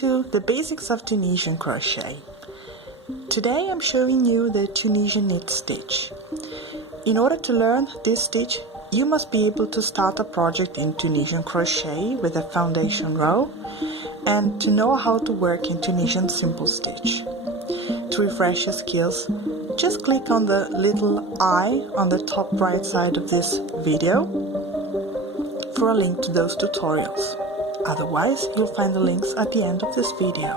to the basics of Tunisian crochet. Today I'm showing you the Tunisian Knit Stitch. In order to learn this stitch, you must be able to start a project in Tunisian crochet with a foundation row and to know how to work in Tunisian simple stitch. To refresh your skills, just click on the little eye on the top right side of this video for a link to those tutorials. Otherwise, you'll find the links at the end of this video.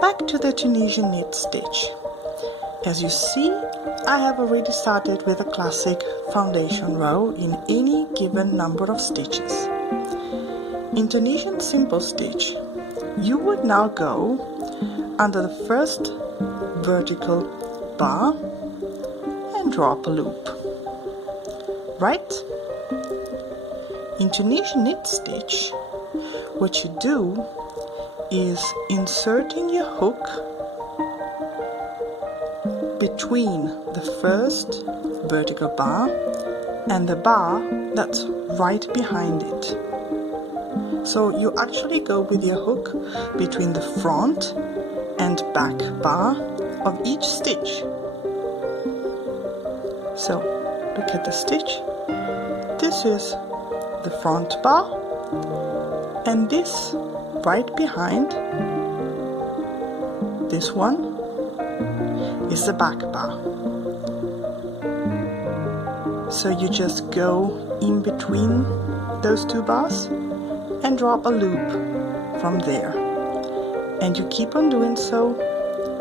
Back to the Tunisian Knit Stitch. As you see, I have already started with a classic foundation row in any given number of stitches. In Tunisian simple stitch, you would now go under the first vertical bar and draw up a loop. Right? In Tunisian Knit Stitch, what you do is inserting your hook between the first vertical bar and the bar that's right behind it. So you actually go with your hook between the front and back bar of each stitch. So look at the stitch. This is the front bar, and this right behind this one is the back bar. So you just go in between those two bars and draw up a loop from there, and you keep on doing so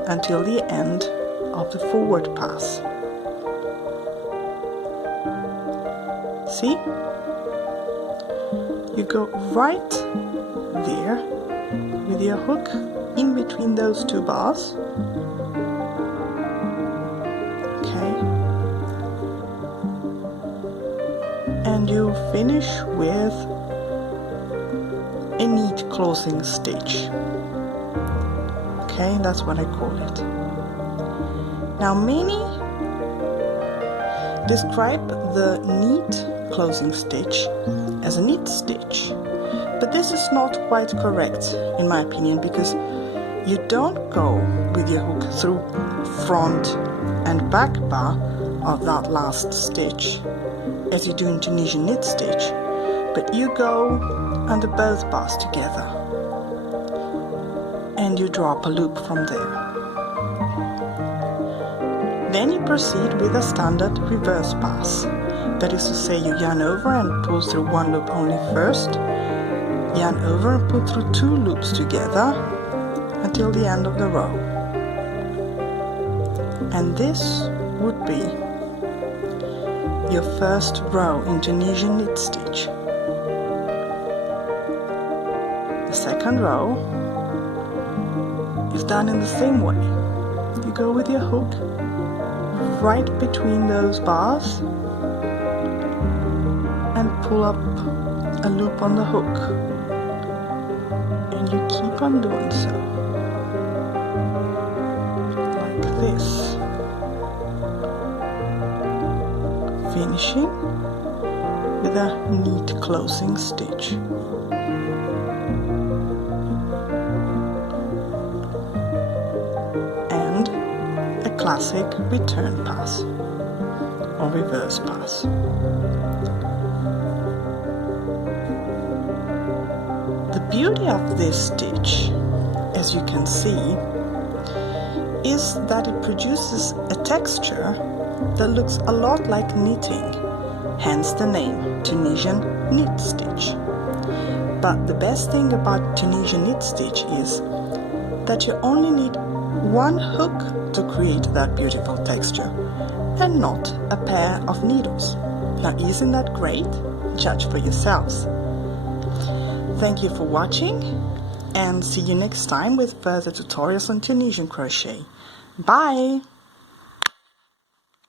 until the end of the forward pass. See? You go right there with your hook in between those two bars. Okay. And you finish with a neat closing stitch. Okay, that's what I call it. Now many describe the neat closing stitch as a neat stitch, but this is not quite correct in my opinion, because you don't go with your hook through front and back bar of that last stitch as you do in Tunisian Knit Stitch, but you go under both bars together and you draw up a loop from there. Then you proceed with a standard reverse pass. That is to say, you yarn over and pull through one loop only first, yarn over and pull through two loops together until the end of the row. And this would be your first row in Tunisian Knit Stitch. The second row is done in the same way. You go with your hook right between those bars and pull up a loop on the hook, and you keep on doing so like this, finishing with a neat closing stitch. And a classic return pass or reverse pass. The beauty of this stitch, as you can see, is that it produces a texture that looks a lot like knitting, hence the name Tunisian Knit Stitch. But the best thing about Tunisian Knit Stitch is that you only need one hook to create that beautiful texture and not a pair of needles. Now, isn't that great? Judge for yourselves. Thank you for watching, and see you next time with further tutorials on Tunisian crochet. Bye!